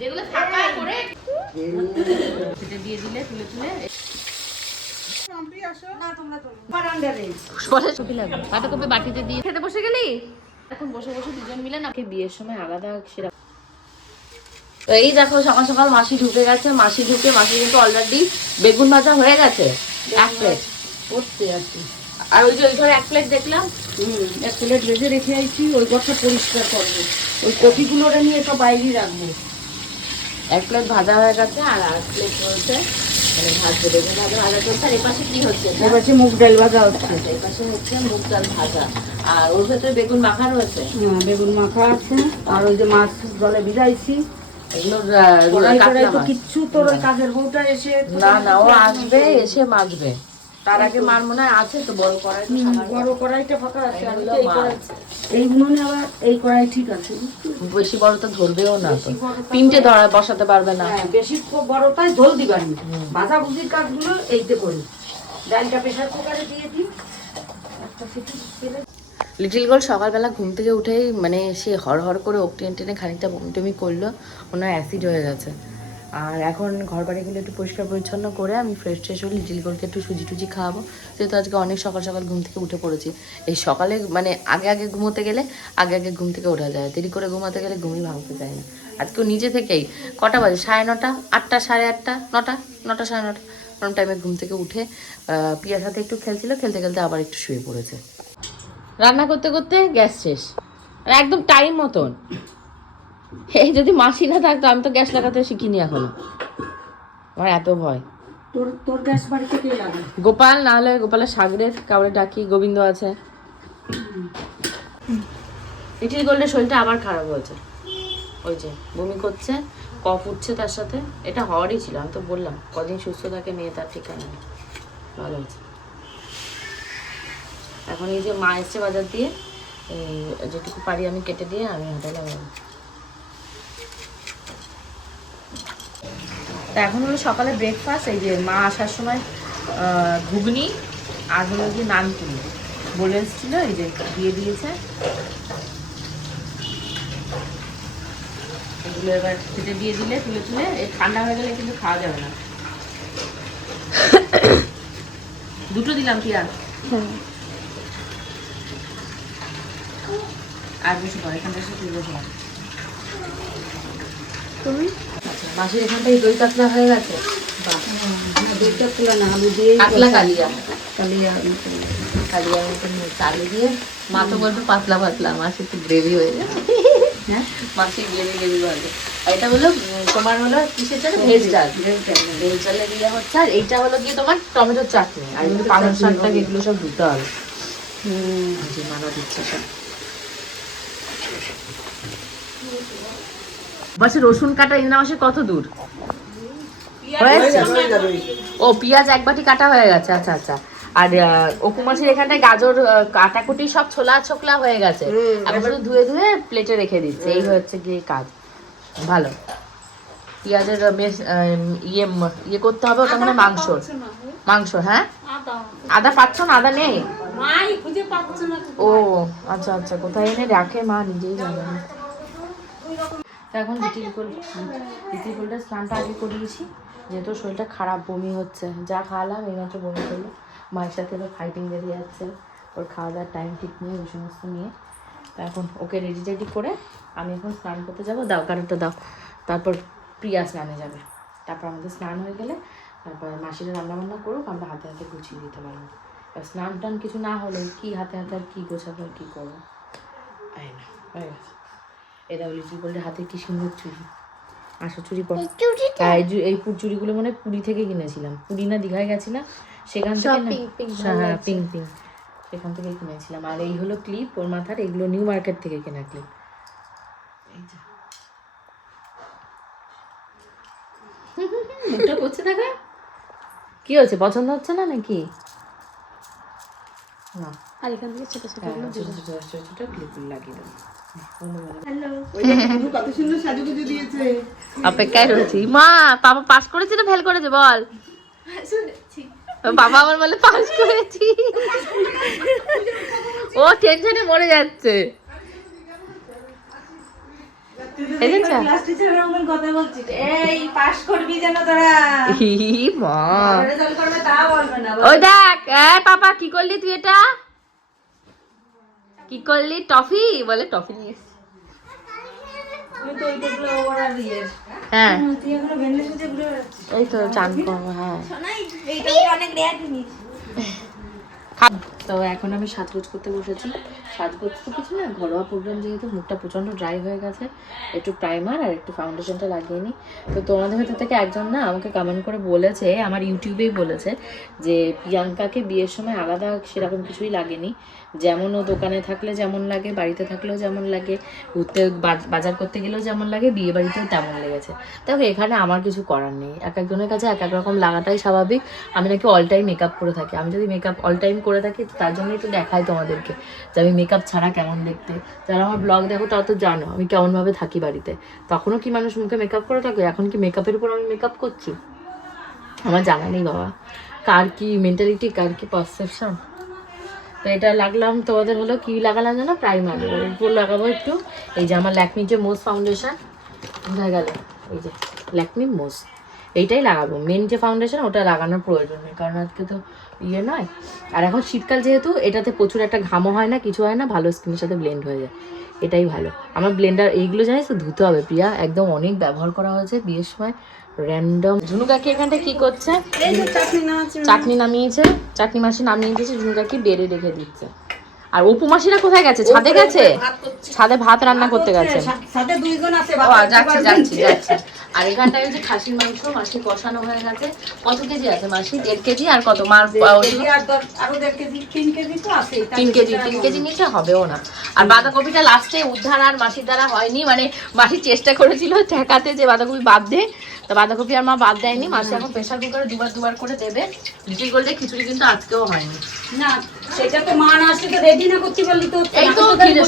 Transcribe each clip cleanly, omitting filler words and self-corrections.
যেগুলো ফাঁকা করে সেটা দিয়ে দিলে তুলে তুলে বাটাকপি বাটিতে দিয়ে খেতে বসে গেলি। এখন বসে বসে দুজন মিলে না বিয়ের সময় আলাদা সেরা। তো এই দেখো সকাল সকাল মাসি ঢুকে গেছে, মাসি ঢুকে মাসি কিন্তু অলরেডি বেগুন ভাজা হয়ে গেছে 1 প্লেট করতে আছে। আর ওই যে ওই ঘরে 1 প্লেট দেখলাম 1 প্লেট ভেজে রেখে আইছি, ওই ঘরটা পরিষ্কার করবো, ওই কপিগুলো নিয়ে সব বাইরে রাখবো। 1 প্লেট ভাজা হয়ে গেছে আর 1 প্লেট হচ্ছে মানে ভাজতে বেগুন ভাজা ভাজা চলছে। আর এপাশে কি হচ্ছে? এপাশে মুগ ডাল ভাজা হচ্ছে। এপাশে হচ্ছে মুগ ডাল ভাজা আর ওর ভেতরে বেগুন মাখা রয়েছে। হ্যাঁ বেগুন মাখা আছে আর ওই যে মাছ জলে ভিজাইছি। কিচ্ছু তোর ওই কাজের বউটা এসে না ও আসবে এসে মাখবে। তার আগে মার মনে হয় আছে তো বড় কড়াইটা ফাঁকা আছে। এইগুলো আবার এই কড়াই ঠিক আছে, বেশি বড় তো ধরবেও না, তো 3টে ধরা বসাতে পারবে না। বেশি বড়টাই ঝোল দিবানি, ভাজা ভুজির কাজগুলো এইতে করি। ডালটা প্রেসার কুকারে দিয়ে দিই, একটা সিটি ফেলে। লিটিল গোল্ড সকালবেলা ঘুম থেকে উঠেই মানে সে হড় করে ওক টেনে টেনে খানিকটা বমি করলো, ওনার অ্যাসিড হয়ে গেছে। আর এখন ঘর বাড়িগুলো একটু পরিষ্কার পরিচ্ছন্ন করে আমি ফ্রেশ হয়ে লিটিল গোল্ডকে একটু সুজি টুজি খাওয়াবো, যেহেতু আজকে অনেক সকাল সকাল ঘুম থেকে উঠে পড়েছি। এই সকালে মানে আগে ঘুমোতে গেলে আগে ঘুম থেকে ওঠা যায়, দেরি করে ঘুমাতে গেলে ঘুমই ভাঙতে যায় না। আজকেও নিজে থেকেই কটা বাজে 9:30, 8টা, 8:30, 9টা, 9টা 9:30 কোন টাইমে ঘুম থেকে উঠে পিয়ার সাথে একটু খেলছিল, খেলতে আবার একটু শুয়ে পড়েছে। রান্না করতে করতে গ্যাস শেষ, আর একদম টাইম মতন। এই যদি মাসি না থাকতো আমি তো গ্যাস লাগাতে শিখিনি এখনো, আমার এত ভয়। তোর গ্যাস বাড়িতে কে লাগায়? গোপাল, না হলে গোপালের সাগরের কাউরে ডাকি, গোবিন্দ আছে। লিটিল গোল্ডের শরীরটা আবার খারাপ হয়েছে, ওই যে বমি করছে, কফ উঠছে তার সাথে। এটা হওয়ারই ছিল, আমি তো বললাম কদিন সুস্থ থাকে মেয়ে তার ঠিকানা। ভালো হয়েছে। এখন এই যে মা এসছে বাজার দিয়ে, যেটুকু পারি আমি কেটে দিয়ে আমি হাতে লাগাবো। তা এখন হলো সকালে ব্রেকফাস্ট, এই যে মা আসার সময় ঘুগনি আর হলো যে নানপুরি বলে এসেছিলো, এই যে দিয়ে দিয়েছে। এগুলো এবার কেটে দিয়ে দিলে তুলে তুলে, ঠান্ডা হয়ে গেলে কিন্তু খাওয়া যাবে না। দুটো দিলাম কি আর বেশি করে এখান থেকে তুলে বসলাম। তুমি মাসির এখানটাই দই কাতলা হয়ে গেছে। দই কাতলা না, আলু দিয়ে কাতলা কালিয়া মতন আলু দিয়ে। মা তো বলবে পাতলা পাতলা, মাসি একটু গ্রেভি হয়ে যাবে। হ্যাঁ মাসি গ্রেভি ভালো। এটা হলো তোমার হলো কিসের চাল? ভেজ ডাল। ভেজ ডালে দিয়ে হচ্ছে। আর এইটা হলো গিয়ে তোমার টমেটোর চাটনি, আর পালং শাকটা এগুলো সব দিতে হবে। মানা দিচ্ছে সব। বাসে রসুন কাটা ইন্দা মাসে কত দূর? ও পেঁয়াজ 1 বাটি কাটা হয়ে গেছে। আচ্ছা আচ্ছা। আর অপু মাসির এখানটায় গাজর কাটাকুটি সব ছোলা হয়ে গেছে, এখন শুধু ধুয়ে প্লেটে রেখে দিচ্ছে। এই হচ্ছে গিয়ে কাজ। ভালো। পেঁয়াজের ইয়ে করতে হবে, ওটা মানে মাংস। হ্যাঁ আদা পাচ্ছ না? আদা নেই? ও আচ্ছা আচ্ছা, কোথায় এনে রাখে মা নিজেই জানে। এখন লিটিল গোল্ডের স্নানটা আগে করিয়েছি, যেহেতু শরীরটা খারাপ, বমি হচ্ছে। যা খাওয়ালাম এইমাত্র বমি করলো। মায়ের সাথে এবার ফাইটিং বেঁধে যাচ্ছে, ওর খাওয়া দাওয়ার টাইম ঠিক নেই, ওই সমস্ত নিয়ে। তা এখন ওকে রেডি করে আমি এখন স্নান করতে যাবো। দাও কারোটা দাও। তারপর প্রিয়া স্নানে যাবে, তারপর আমাদের স্নান হয়ে গেলে তারপর মাসিরা রান্নাবান্না করুক, আমরা হাতে হাতে গুছিয়ে দিতে পারবো। স্নান টান কিছু না হলে কি হাতে হাতে আর কী গোছাবো আর কী করবো। হয়ে গেছে। এটা লিটিল গোল্ডের হাতে কি সুন্দর চুড়ি। আসো চুড়ি পর। এই চুড়িগুলো মনে হয় পুরী থেকে কিনেছিলাম, পুরী না দীঘায় গেছিলাম সেখান থেকে। হ্যাঁ পিঙ্ক সেখান থেকে কিনেছিলাম। আর এই হলো ক্লিপ ওর মাথার, এগুলো নিউ মার্কেট থেকে কেনা ক্লিপ। মুখটা করছে দেখা কি হচ্ছে, পছন্দ হচ্ছে না নাকি? না, আর এখান থেকে ছোট ছোট ক্লিপ লাগিয়ে দেবো। অপেক্ষায় রয়েছি। মা বাবা পাস করেছে না ফেল করেছে বল? বাবা আমার বলে পাস করেছি, ও টেনশনে মরে যাচ্ছে। দেখেছো? ক্লাস টিচারের মতন কথা বলছিস, এই পাস করবি যেন তোরা, ই মা, রেজাল্ট করবে তা বলবে না। ওই দেখ, এই পাপা কি করলি তুই? এটা কি করলি? টফি বলে, টফি নিয়ে এসেছি। তুই তো ওইগুলো ওরার ইয়ে, হ্যাঁ তুই এখনো ভেন্ডি সুজে ঘুরে বেড়াচ্ছিস। এই তো চান করবো। হ্যাঁ এইটা অনেক রেয়ার জিনিস। তো এখন আমি সাজগোজ করতে বসেছি। সাজগোজ তো কিছু না, ঘরোয়া প্রোগ্রাম, যেহেতু মুখটা প্রচণ্ড ড্রাই হয়ে গেছে, একটু প্রাইমার আর একটু ফাউন্ডেশনটা লাগিয়ে নিই। তো তোমাদের ভেতর থেকে একজন না আমাকে কমেন্ট করে বলেছে, আমার ইউটিউবেই বলেছে, যে প্রিয়াঙ্কাকে বিয়ের সময় আলাদা সেরকম কিছুই লাগেনি, যেমন ও দোকানে থাকলে যেমন লাগে, বাড়িতে থাকলেও যেমন লাগে, ঘুরতে বাজার করতে গেলেও যেমন লাগে, বিয়ে বাড়িতেও তেমন লেগেছে। তবে এখানে আমার কিছু করার নেই, এক একজনের কাছে এক এক রকম লাগাটাই স্বাভাবিক। আমি নাকি অল টাইম মেকআপ করে থাকি, আমি যদি মেকআপ অল টাইম করে থাকি তার জন্যই তো দেখাই তোমাদেরকে যে আমি মেকআপ ছাড়া কেমন দেখতে। যারা আমার ব্লগ দেখো তারা তো জানো আমি কেমনভাবে থাকি বাড়িতে। তখনও কি মানুষ মুখে মেকআপ করে থাকে? এখন কি মেকআপের উপর আমি মেকআপ করছি? আমার জানা নেই বাবা, কার কি মেন্টালিটি, কার কি পারসেপশন। তো এটা লাগলাম, তোমাদের হলো কি লাগালাম জানো? প্রাইমার। উপর লাগাবো একটু এই যে আমার ল্যাকমির যে মোজ ফাউন্ডেশন, বোঝা গেল, এই যে ল্যাকমি মোজ, এইটাই লাগাবো। মেন যে ফাউন্ডেশন ওটা লাগানোর প্রয়োজন নেই, কারণ আজকে তো ইয়ে নয়। আর এখন শীতকাল যেহেতু, এটাতে প্রচুর একটা ঘামও হয় না, কিছু হয় না, ভালো স্কিনের সাথে ব্লেন্ড হয়ে যায়, এটাই ভালো। আমার ব্লেন্ডার এইগুলো জানিস তো ধুতে হবে প্রিয়া, একদম অনেক ব্যবহার করা হয়েছে বিয়ের সময় র্যান্ডম। ঝুনু কাকি এখানটা কি করছে? চাটনি নামিয়েছে, চাটনি মাসি নামিয়ে দিয়েছে, ঝুনু কাকি বেড়ে রেখে দিচ্ছে। আর অপু মাসিরা কোথায় গেছে? ছাদে গেছে, ছাদে ভাত রান্না করতে গেছে। সাথে দুইজন আছে, যাচ্ছে। আর এখানটায় যে খাসির মাংস মাসি কষানো হয়ে গেছে। কত কেজি আছে মাসি? 1.5 কেজি। আর কত মার? 3 কেজি নিচে হবেও না। আর বাঁধাকপিটা লাস্টে উদ্ধার আর মাসির দ্বারা হয়নি, মানে মাসি চেষ্টা করেছিল ঠেকাতে যে বাঁধাকপি বাদ দে, তো বাঁধাকপি আর মা বাদ দেয়নি। মাসি এখন প্রেসার কুকারে দুবার করে দেবে। লিটিল গোল্ডের খিচুড়ি কিন্তু আজকেও হয়নি না, সেটা তো মা না আসলে তো রেডি না করতে পারলি তো। এই তো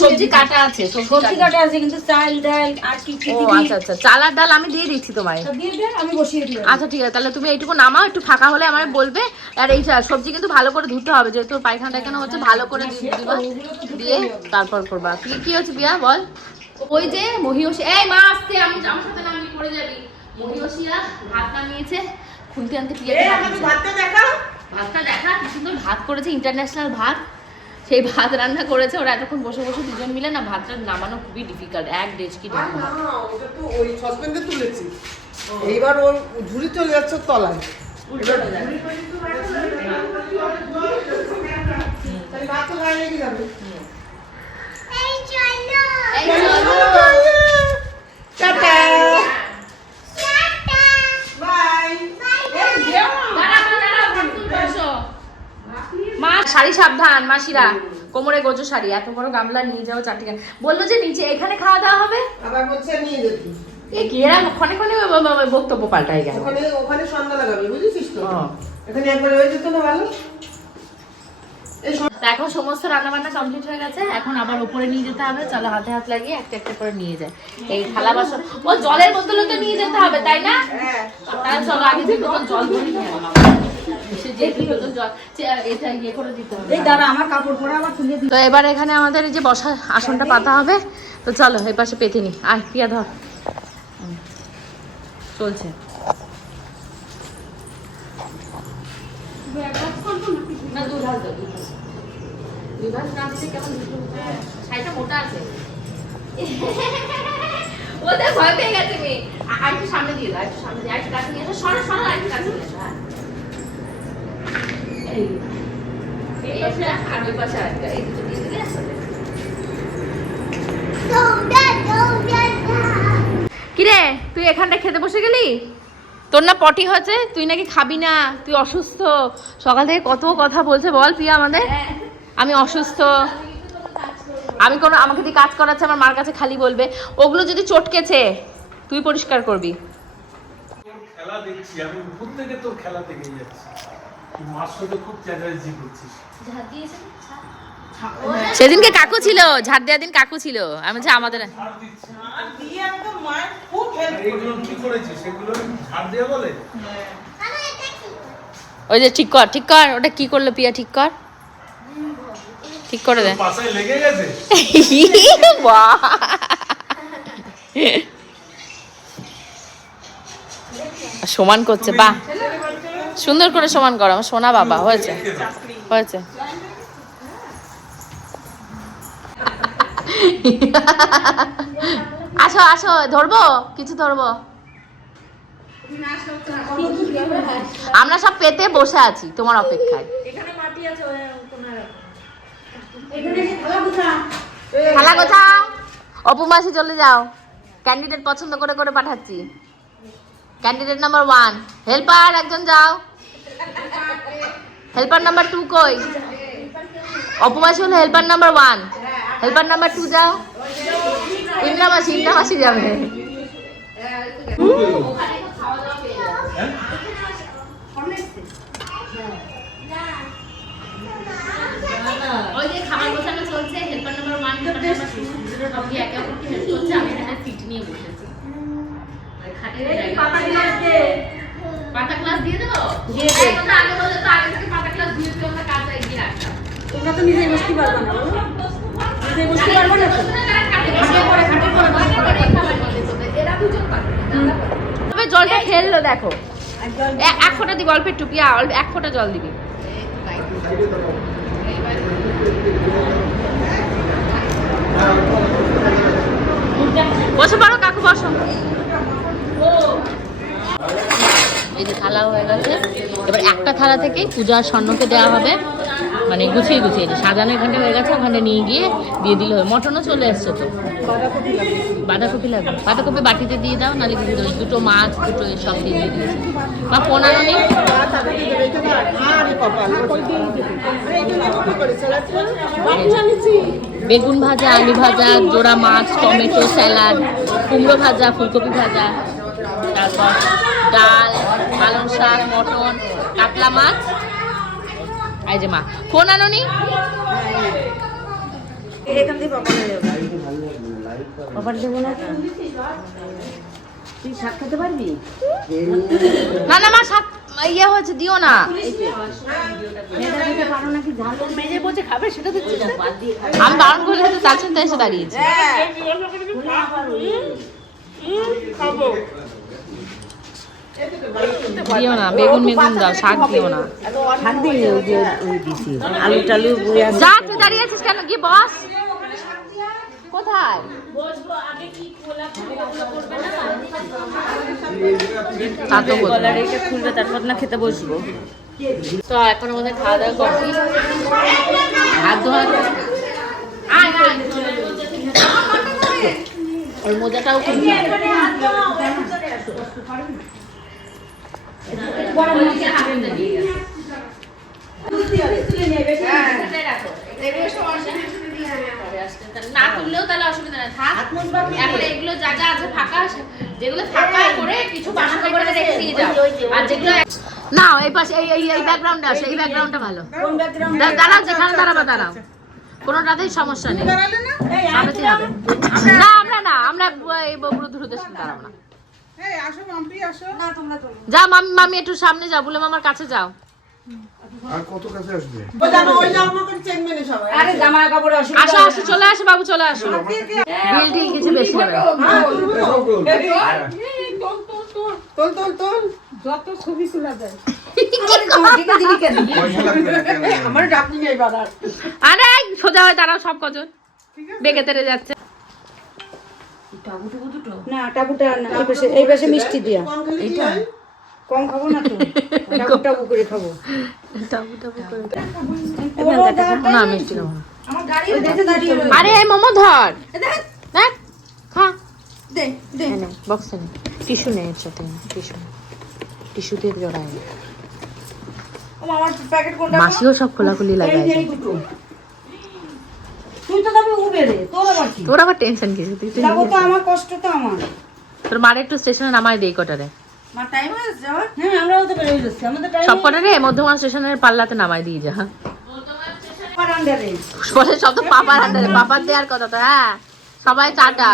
সবজি কাটা আছে, সবজি কাটা আছে, কিন্তু চাল ডাল আর কি কি দিবি? আচ্ছা, চাল আর ডাল আমি দিয়ে দিচ্ছি তোমায়। দিয়ে দে, আমি বসিয়ে দিই। আচ্ছা ঠিক আছে, তাহলে তুমি এইটুকু নামাও, একটু ফাঁকা হলে আমায় বলবে। আর এই সবজি কিন্তু ভালো করে ধুতে হবে, যেহেতু পায়খানা টাইখানা হচ্ছে, ভালো করে দিবা, দিয়ে তারপর করবা। কি হচ্ছে বিয়া বল? ওই যে মহিষী, এই মা আসছে, আমি আমার সাথে নামি পড়ে যাবি। মহিষীরা ভাত নামিয়েছে, খুলতে আনতে ভাতটা দেখা, কি সুন্দর ভাত করেছে, ইন্টারন্যাশনাল ভাত। সেই ভাত রান্না করেছে ওরা এতক্ষণ বসে বসে দুজন মিলে, না ভাতটা নামানো খুবই ডিফিকাল্ট, এক ডেচকি ভাত। ওটা তো ওই সসপ্যানে তুলেছি, এইবার ওর ঝুড়ি চলে যাচ্ছে তলায়। মা শাড়ি সাবধান, মাসিরা কোমরে গোজো শাড়ি, এত বড় গামলা নিয়ে যাও চারটে। বললো যে নিচে এখানে খাওয়া দাওয়া হবে, আবার বলছে নিয়ে যেতে। এরা ক্ষণে বক্তব্য পাল্টাই গেল। ওখানে সন্ধ্যা লাগাবে, বুঝেছিস তো? এখানে একবার হয়ে যেত না ভালো। এখন সমস্ত রান্না বান্না কমপ্লিট হয়ে গেছে, এখন আবার উপরে নিয়ে যেতে হবে। চলো হাতে হাত লাগিয়ে একটা একটা করে নিয়ে যায়। এই থালা বাসন, ও জলের বোতলও তো নিয়ে যেতে হবে তাই না? তাহলে চলো আগে যে বোতল জল ভরি নিয়ে আসো। তো এবার এখানে আমাদের এই যে বসার আসনটা পাতা হবে, তো চলো এই পাশে পেতে নি। আয় পিয়া ধর, চলছে। শাড়িটা মোটা আছে, ওদের ভয় পেয়ে গেছে মেয়ে। আর একটু সামনে দিয়ে দাও, একটু সামনে দিয়ে, একটু কাছে নিয়ে আসো, সরো আর একটু কাছে নিয়ে আসো। এই আর ওই পাশে আরেকটা, এই দুটো দিয়ে দিলে আসলে। কিরে তুই এখানটা খেতে বসে গেলি? তোর না পটি হয়েছে, তুই নাকি খাবি না, তুই অসুস্থ। সকাল থেকে কত কথা বলছে বল প্রিয়া আমাদের, আমি অসুস্থ, আমাকে দিয়ে কাজ করাচ্ছে, আমার মার কাছে খালি বলবে। ওগুলো যদি চটকেছে তুই পরিষ্কার করবি। খেলা দেখছি আমি, ভূত থেকে তোর খেলা দেখে যাচ্ছি, তুই মার সাথে খুব চ্যাটার্জি করছিস। সেদিনকে কাকু ছিল, ঝাড় দেওয়ার দিন কাকু ছিল, আমি যে আমাদের এইগুলো কি করেছিস, সেগুলো ঝাড় দেওয়া বলে? ওই যে ঠিক কর, ওটা কি করলো পিয়া? ঠিক করে দে। পাশায় লেগে গেছে। সমান করছে, বাহ সুন্দর করে সমান করো আমার সোনা বাবা। হয়েছে হয়েছে। আসো আসো, ধরবো কিছু ধরবো। আমরা সব পেতে বসে আছি তোমার অপেক্ষায়। থালা গোছাও, অপু মাসি চলে যাও। ক্যান্ডিডেট পছন্দ করে করে পাঠাচ্ছি। ক্যান্ডিডেট নাম্বার 1, হেল্পার একজন যাও। হেল্পার নাম্বার 2 কই? অপু মাসি হলো হেল্পার নাম্বার 1, হেল্পার নাম্বার 2 যাও। ইন্দ্রা মাসি যাবে। ওই যে খাবার গোছানো চলছে, হেল্পার নাম্বার 1 হেল্পার নাম্বার 2 সবই একে অপরকে হেল্প করছে। আমি এখানে সিট নিয়ে বসেছি। খাটের পাতা ক্লাস দিয়ে দেবো। এই কথা আগে বলে তো আগে থেকে পাতা ক্লাস দিয়ে আমরা কাজ এগিয়ে রাখতাম। তোমরা তো নিজেই বসতে পারবে না, নিজেই বসতে পারবে না তো। এরা দুজন পারবে না। তবে জলটা খেললো দেখো, এক ফোঁটা দিবি অল্প একটু, পিয়া এক ফোঁটা জল দিবি। বসে পড়ো কাকু, বসো। এই যে থালা হয়ে গেছে, এবার একটা থালা থেকে পূজার স্বর্ণকে দেওয়া হবে, মানে গুছিয়ে গুছিয়ে সাজানো এখানটা হয়ে গেছে, ওখানে নিয়ে গিয়ে দিয়ে দিলে হবে। মটনও চলে এসছে তো। বাঁধাকপি লাগবে, বাঁধাকপি বাটিতে দিয়ে দাও, নাহলে দুটো মাছ দুটো সব দিয়ে দিয়েছে। বা পোনানো নেই, বেগুন ভাজা, আলু ভাজা, জোড়া মাছ, টমেটো স্যালাড, কুমড়ো ভাজা, ফুলকপি ভাজা, তারপর ডাল, পালং শাক, মটন, কাতলা মাছ। এই যে মা ফোন আনোনি, এখান থেকে বাবার দেবো না। তুই শাক খেতে পারবি? না না মা শাক ইয়ে হয়েছে, দিও না। আমি বারণ করে তার চিন্তা এসে দাঁড়িয়েছি। দিও না, বেগুন দাও, শাক দিও না। আলু টালু যা, তুই দাঁড়িয়ে আছিস কেন? গিয়ে বস। কোথায় খুলবে, তারপর না খেতে বসবো। তো এখন আমাদের খাওয়া দাওয়া করছি, হাত ধোয়া। ওই মোজাটাও খুলবি। না তুললেও তাহলে অসুবিধা নেই, থাক। এখন এগুলো যা যা আছে ফাঁকা, যেগুলো ফাঁকা করে কিছু বাসন করে রেখে দিয়ে যাও। আর যেগুলো না এই পাশে এই ব্যাকগ্রাউন্ডে আসে, এই ব্যাকগ্রাউন্ডটা ভালো। দাঁড়াও, যেখানে দাঁড়াবা দাঁড়াও, কোনোটাতেই সমস্যা নেই। না আমরা এই বগুড়ুদের সাথে দাঁড়াবো না। যা মামি একটু সামনে যাও, বলে মামার কাছে যাও। আর কত কাছে আসবে? আরে জামা কাপড় আসো আসো, চলে আসো বাবু, চলে আসো। বিল টিল কিছু বেশি নেবে। তোল যত ছবি তোলা যায়। আমার ডাকনি নেই বাবার। আরে সোজা হয়ে দাঁড়াও, সব কজন বেগে তেরে যাচ্ছে। না টাবুটা না, এই পাশে মিষ্টি দিয়া। এইটা কম খাবো না তো, টাবু করে খাবো। না মিষ্টি খাবো না। আরে মোমো ধর, দেখ খা। বক্সে নে, টিস্যু নেই এর সাথে, টিস্যু দিয়ে জড়ায়। মাসিও সব খোলাখুলি লাগায়। তুই তো তবে উবে রে, তোর আবার টেনশন কিছু? তুই তো যাবো তো, আমার কষ্ট তো আমার। তোর মারে একটু স্টেশনে নামাই দেই কটারে। মা টাইম হয়ে যাচ্ছে। হ্যাঁ আমরাও তো বেরিয়ে যাচ্ছি, আমাদের টাইম সব কটারে মধ্যমান স্টেশনের পাল্লাতে নামাই দিয়ে যা। পার আন্ডারে বলে সব তো পাপার আন্ডারে, পাপার দেওয়ার কথা তো। হ্যাঁ সবাই টাটা।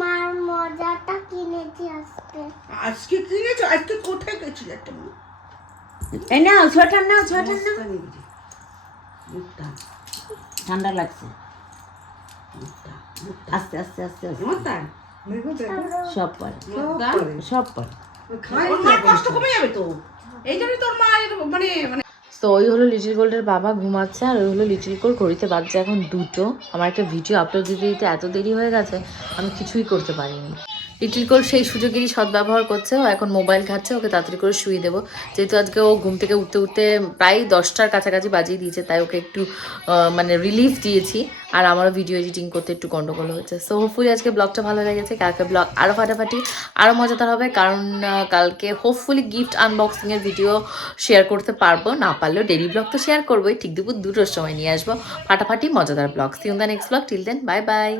মার মজাটা কিনেছি আজকে। আজকে কিনেছো? আজকে কোথায় গেছিলে তুমি? এই নাও সোয়েটার, নাও সোয়েটার নাও। মুখটা ঠান্ডা লাগছে আস্তে আস্তে আস্তে আস্তে সব পারে সব পারে কষ্ট কমে যাবে তো এই জন্যই তোর মা মানে তো ওই হলো লিটিল গোল্ডের বাবা ঘুমাচ্ছে, আর ওই হলো লিটিল গোল্ড। ঘড়িতে বাজছে এখন 2টো। আমার একটা ভিডিও আপলোড দিতে দিতে এত দেরি হয়ে গেছে, আমি কিছুই করতে পারিনি। লিটিল গোল্ড সেই সুযোগেরই সদ্ব্যবহার করছে, ও এখন মোবাইল ঘাটছে, ওকে তাড়াতাড়ি করে শুয়ে দেবো। যেহেতু আজকে ও ঘুম থেকে উঠতে উঠতে প্রায় 10টার কাছাকাছি বাজিয়ে দিয়েছে, তাই ওকে একটু মানে রিলিফ দিয়েছি। আর আমারও ভিডিও এডিটিং করতে একটু গন্ডগোল হয়েছে। সো হোপফুলি আজকে ব্লগটা ভালো লেগেছে। কালকে ব্লগ আরও ফাটাফাটি আরও মজাদার হবে, কারণ কালকে হোপফুলি গিফট আনবক্সিংয়ের ভিডিও শেয়ার করতে পারবো। না পারলেও ডেইলি ব্লগ তো শেয়ার করবোই, ঠিক দুপুর 2টোর সময় নিয়ে আসবো ফাটাফাটি মজাদার blog. See in the next blog, till then bye by.